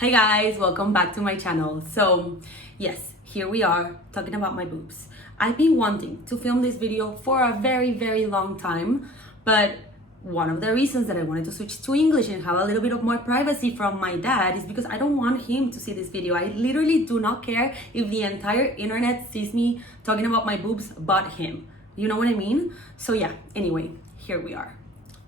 Hi guys, welcome back to my channel. So yes, here we are talking about my boobs. I've been wanting to film this video for a very long time, but one of the reasons that I wanted to switch to English and have a little bit of more privacy from my dad is because I don't want him to see this video. I literally do not care if the entire internet sees me talking about my boobs but him. You know what I mean? So yeah, anyway, here we are.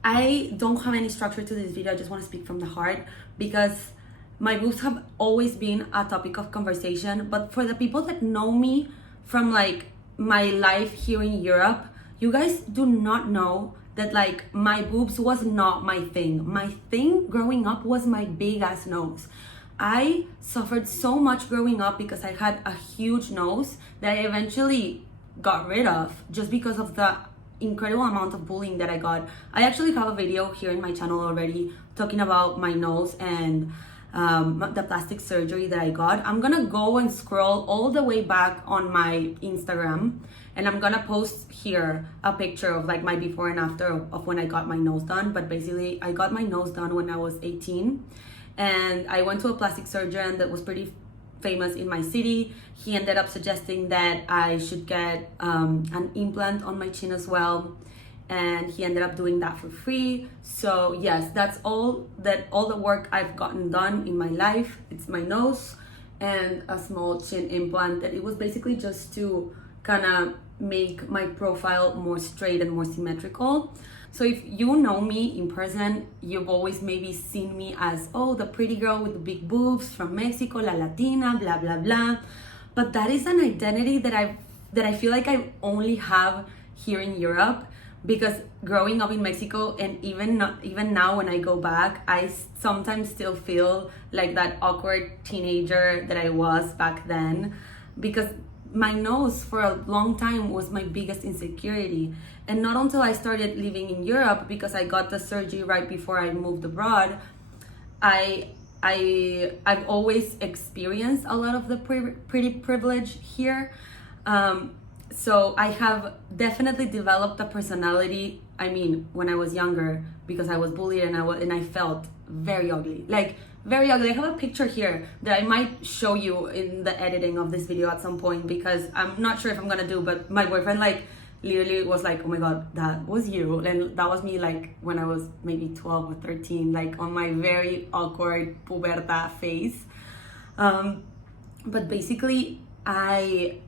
I don't have any structure to this video. I just want to speak from the heart because my boobs have always been a topic of conversation, but for the people that know me from like my life here in Europe, you guys do not know that like my boobs was not my thing. My thing growing up was my big ass nose. I suffered so much growing up because I had a huge nose that I eventually got rid of just because of the incredible amount of bullying that I got. I actually have a video here in my channel already talking about my nose and the plastic surgery that I got. I'm gonna go and scroll all the way back on my Instagram and I'm gonna post here a picture of like my before and after of when I got my nose done. But basically I got my nose done when I was 18 and I went to a plastic surgeon that was pretty famous in my city. He ended up suggesting that I should get an implant on my chin as well, and he ended up doing that for free. So yes, that's all the work I've gotten done in my life. It's my nose and a small chin implant that it was basically just to kind of make my profile more straight and more symmetrical. So if you know me in person, you've always maybe seen me as, oh, the pretty girl with the big boobs from Mexico, la Latina, blah blah blah. But that is an identity that I feel like I only have here in Europe, because growing up in Mexico and even now when I go back, I sometimes still feel like that awkward teenager that I was back then, because my nose for a long time was my biggest insecurity. And not until I started living in Europe, because I got the surgery right before I moved abroad, I've always experienced a lot of the pretty privilege here. So I have definitely developed a personality. I mean, when I was younger, because I was bullied and I felt very ugly, like very ugly. I have a picture here that I might show you in the editing of this video at some point, because I'm not sure if I'm gonna do, but my boyfriend like literally was like, oh my god, that was you. And that was me like when I was maybe 12 or 13, like on my very awkward puberta phase. But basically I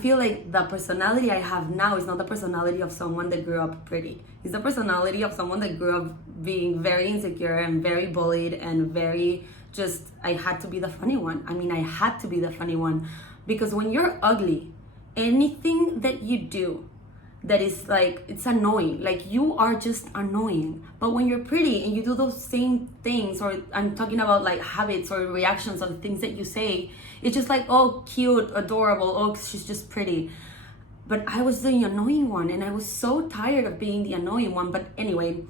feel like the personality I have now is not the personality of someone that grew up pretty. It's the personality of someone that grew up being very insecure and very bullied and very just, I had to be the funny one. I mean, I had to be the funny one, because when you're ugly, anything that you do that is like, it's annoying, like you are just annoying. But when you're pretty and you do those same things, or I'm talking about like habits or reactions on things that you say, it's just like, oh, cute, adorable, oh, she's just pretty. But I was the annoying one and I was so tired of being the annoying one. But anyway,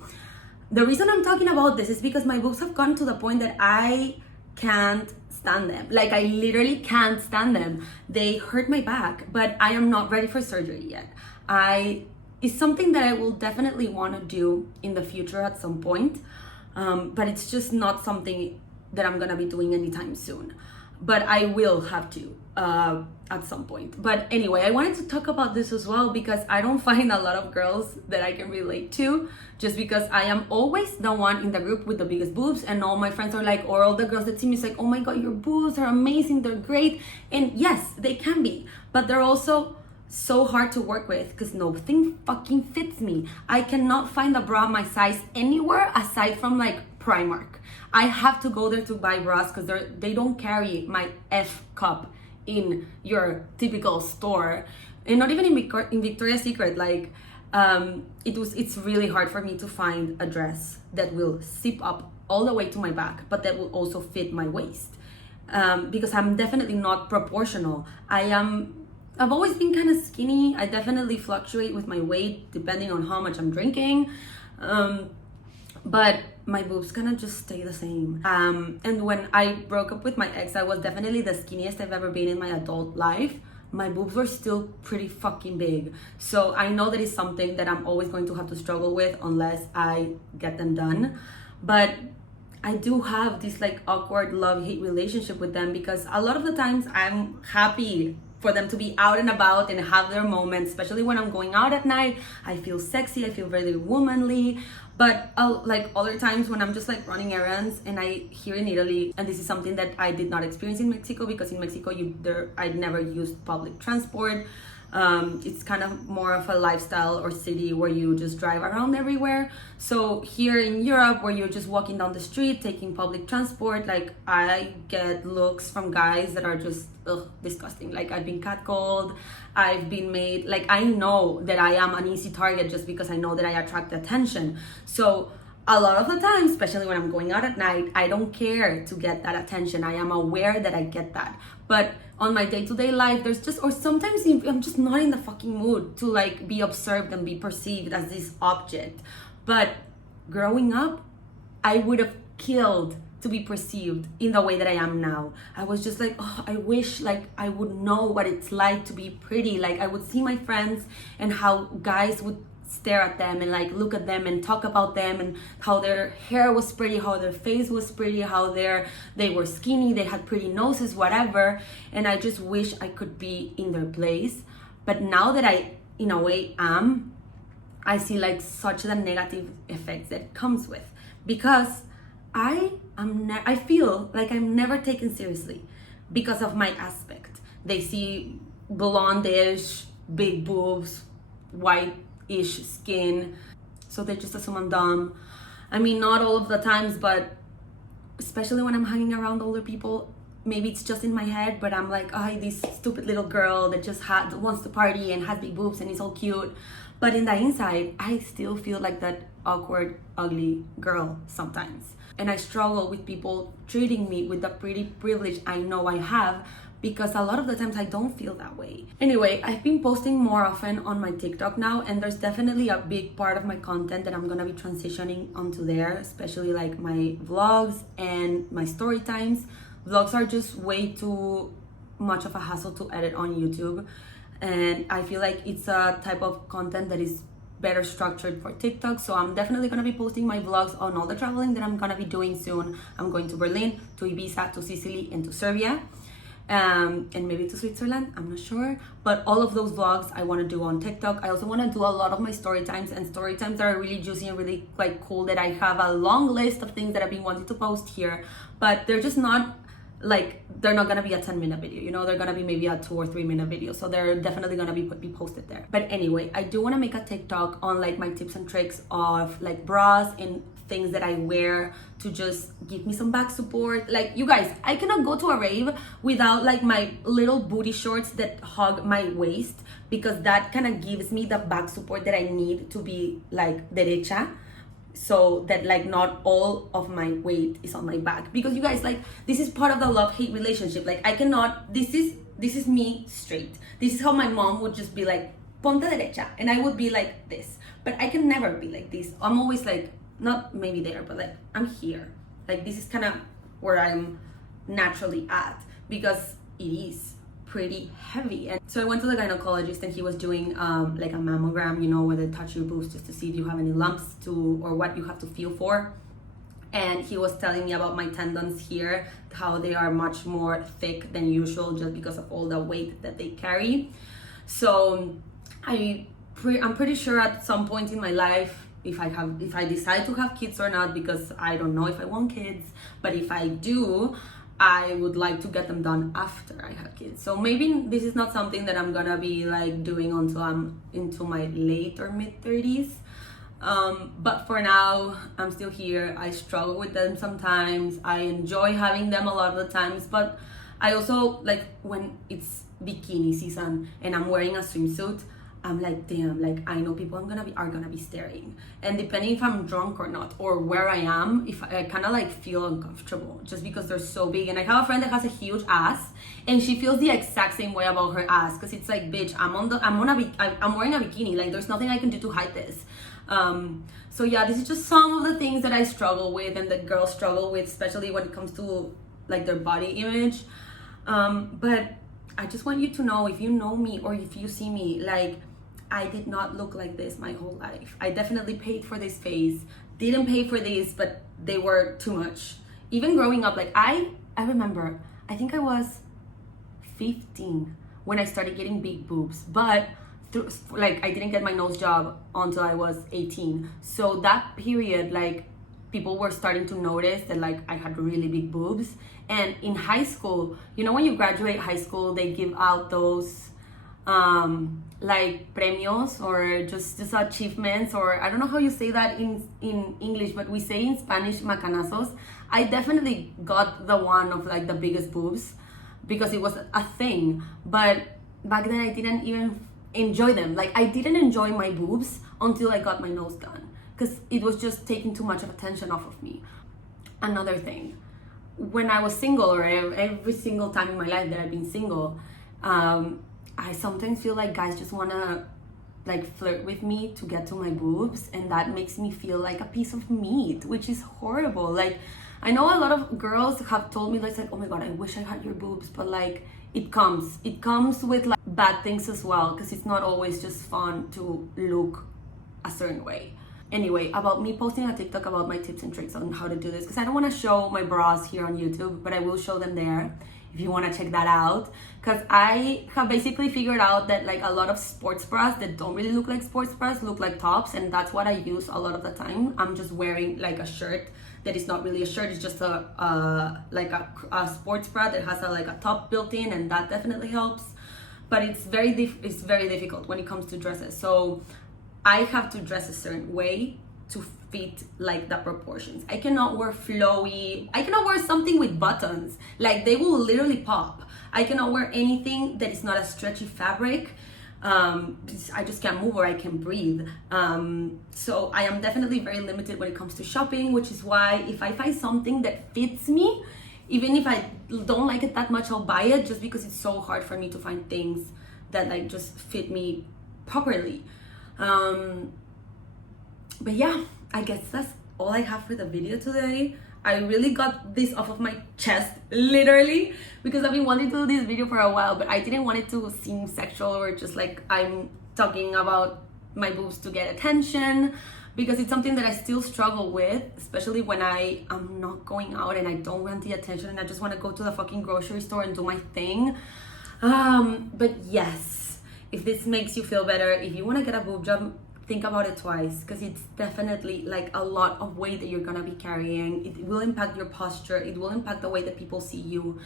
the reason I'm talking about this is because my boobs have gotten to the point that I can't stand them. Like I literally can't stand them. They hurt my back, but I am not ready for surgery yet. It's something that I will definitely want to do in the future at some point, but it's just not something that I'm gonna be doing anytime soon. But I will have to at some point. But anyway, I wanted to talk about this as well because I don't find a lot of girls that I can relate to, just because I am always the one in the group with the biggest boobs, and all my friends are like, or all the girls that see me is like, oh my god, your boobs are amazing, they're great. And yes, they can be, but they're also so hard to work with because nothing fucking fits me. I cannot find a bra my size anywhere aside from like Primark. I have to go there to buy bras because they don't carry my F cup in your typical store, and not even in Victoria's Secret. Like it's really hard for me to find a dress that will zip up all the way to my back but that will also fit my waist, because I'm definitely not proportional. I've always been kind of skinny. I definitely fluctuate with my weight depending on how much I'm drinking, but my boobs kind of just stay the same. And when I broke up with my ex, I was definitely the skinniest I've ever been in my adult life. My boobs were still pretty fucking big. So I know that is something that I'm always going to have to struggle with unless I get them done. But I do have this like awkward love-hate relationship with them, because a lot of the times I'm happy for them to be out and about and have their moments, especially when I'm going out at night. I feel sexy, I feel very womanly. But like other times when I'm just like running errands, and here in Italy, and this is something that I did not experience in Mexico, because in Mexico I never used public transport. It's kind of more of a lifestyle or city where you just drive around everywhere. So here in Europe, where you're just walking down the street taking public transport, like I get looks from guys that are just disgusting. Like I've been catcalled, I've been made, like I know that I am an easy target just because I know that I attract attention. So a lot of the time, especially when I'm going out at night, I don't care to get that attention. I am aware that I get that. But on my day-to-day life, there's just, or sometimes I'm just not in the fucking mood to like be observed and be perceived as this object. But growing up, I would have killed to be perceived in the way that I am now. I was just like, oh, I wish like I would know what it's like to be pretty. Like I would see my friends and how guys would stare at them and like look at them and talk about them, and how their hair was pretty, how their face was pretty, how they were skinny, they had pretty noses, whatever. And I just wish I could be in their place. But now that I in a way am, I see like such the negative effects that it comes with, because I feel like I'm never taken seriously because of my aspect. They see blonde-ish, big boobs, white-ish skin, so they just assume I'm dumb. I mean, not all of the times, but especially when I'm hanging around older people, maybe it's just in my head, but I'm like, oh, this stupid little girl that just wants to party and has big boobs and is all cute. But in the inside, I still feel like that awkward, ugly girl sometimes. And I struggle with people treating me with the pretty privilege I know I have, because a lot of the times I don't feel that way. Anyway, I've been posting more often on my TikTok now, and there's definitely a big part of my content that I'm gonna be transitioning onto there, especially like my vlogs and my story times. Vlogs are just way too much of a hassle to edit on YouTube, and I feel like it's a type of content that is better structured for TikTok. So I'm definitely gonna be posting my vlogs on all the traveling that I'm gonna be doing soon. I'm going to Berlin, to Ibiza, to Sicily, and to Serbia, and maybe to Switzerland, I'm not sure. But all of those vlogs I want to do on TikTok. I also want to do a lot of my story times, and story times that are really juicy and really like cool, that I have a long list of things that I've been wanting to post here, but they're just not like, they're not gonna be a 10-minute video, you know, they're gonna be maybe a 2 or 3 minute video, so they're definitely gonna be posted there. But anyway, I do want to make a TikTok on like my tips and tricks of like bras and things that I wear to just give me some back support. Like, you guys, I cannot go to a rave without like my little booty shorts that hug my waist, because that kind of gives me the back support that I need to be like derecha, so that like not all of my weight is on my back. Because you guys, like, this is part of the love-hate relationship. Like, I cannot, this is me straight. This is how my mom would just be like, ponte derecha, and I would be like this. But I can never be like this. I'm always like, not maybe there, but like I'm here. Like, this is kind of where I'm naturally at, because it is pretty heavy. And so I went to the gynecologist, and he was doing like a mammogram, you know, where they touch your boobs just to see if you have any lumps or what you have to feel for. And he was telling me about my tendons here, how they are much more thick than usual just because of all the weight that they carry. So I'm pretty sure at some point in my life, if I decide to have kids or not, because I don't know if I want kids, but if I do, I would like to get them done after I have kids. So maybe this is not something that I'm gonna be like doing until I'm into my late or mid 30s. But for now, I'm still here. I struggle with them sometimes. I enjoy having them a lot of the times, but I also like when it's bikini season and I'm wearing a swimsuit, I'm like, damn, like I know people are gonna be staring. And depending if I'm drunk or not, or where I am, if I kind of like feel uncomfortable just because they're so big. And I have a friend that has a huge ass, and she feels the exact same way about her ass, because it's like, bitch, I'm wearing a bikini, like there's nothing I can do to hide this. So yeah, this is just some of the things that I struggle with and that girls struggle with, especially when it comes to like their body image. But I just want you to know, if you know me or if you see me, like, I did not look like this my whole life. I definitely paid for this phase. didn't pay for these, but they were too much. Even growing up, like I remember, I think I was 15 when I started getting big boobs, but like I didn't get my nose job until I was 18. So that period, like people were starting to notice that like I had really big boobs. And in high school, you know, when you graduate high school, they give out those like premios or just achievements, or I don't know how you say that in English, but we say in Spanish macanazos. I definitely got the one of like the biggest boobs because it was a thing, but back then I didn't even enjoy them. Like I didn't enjoy my boobs until I got my nose done, because it was just taking too much of attention off of me. Another thing, when I was single, or every single time in my life that I've been single, I sometimes feel like guys just wanna like flirt with me to get to my boobs, and that makes me feel like a piece of meat, which is horrible. Like I know a lot of girls have told me like, oh my god, I wish I had your boobs, but like it comes with like bad things as well, because it's not always just fun to look a certain way. Anyway, about me posting a TikTok about my tips and tricks on how to do this, because I don't want to show my bras here on YouTube, but I will show them there if you want to check that out. Because I have basically figured out that like a lot of sports bras that don't really look like sports bras look like tops, and that's what I use a lot of the time. I'm just wearing like a shirt that is not really a shirt, it's just a sports bra that has like a top built in, and that definitely helps. But it's very difficult when it comes to dresses. So I have to dress a certain way to fit like the proportions. I cannot wear flowy, I cannot wear something with buttons, like they will literally pop. I cannot wear anything that is not a stretchy fabric. I just can't move, or I can breathe. So I am definitely very limited when it comes to shopping, which is why if I find something that fits me, even if I don't like it that much, I'll buy it, just because it's so hard for me to find things that like just fit me properly. But yeah, I guess that's all I have for the video today. I really got this off of my chest, literally, because I've been wanting to do this video for a while, but I didn't want it to seem sexual or just like I'm talking about my boobs to get attention, because it's something that I still struggle with, especially when I am not going out and I don't want the attention and I just want to go to the fucking grocery store and do my thing. But yes, if this makes you feel better, if you want to get a boob job, think about it twice, because it's definitely like a lot of weight that you're gonna be carrying. It will impact your posture, it will impact the way that people see you,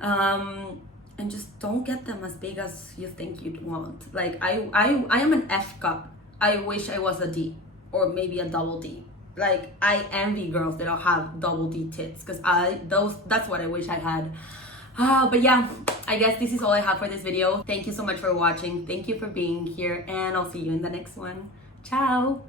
and just don't get them as big as you think you'd want. Like I am an F cup. I wish I was a D, or maybe a double D. Like I envy girls that have double D tits, because that's what I wish I had. But yeah, I guess this is all I have for this video. Thank you so much for watching. Thank you for being here, and I'll see you in the next one. Ciao!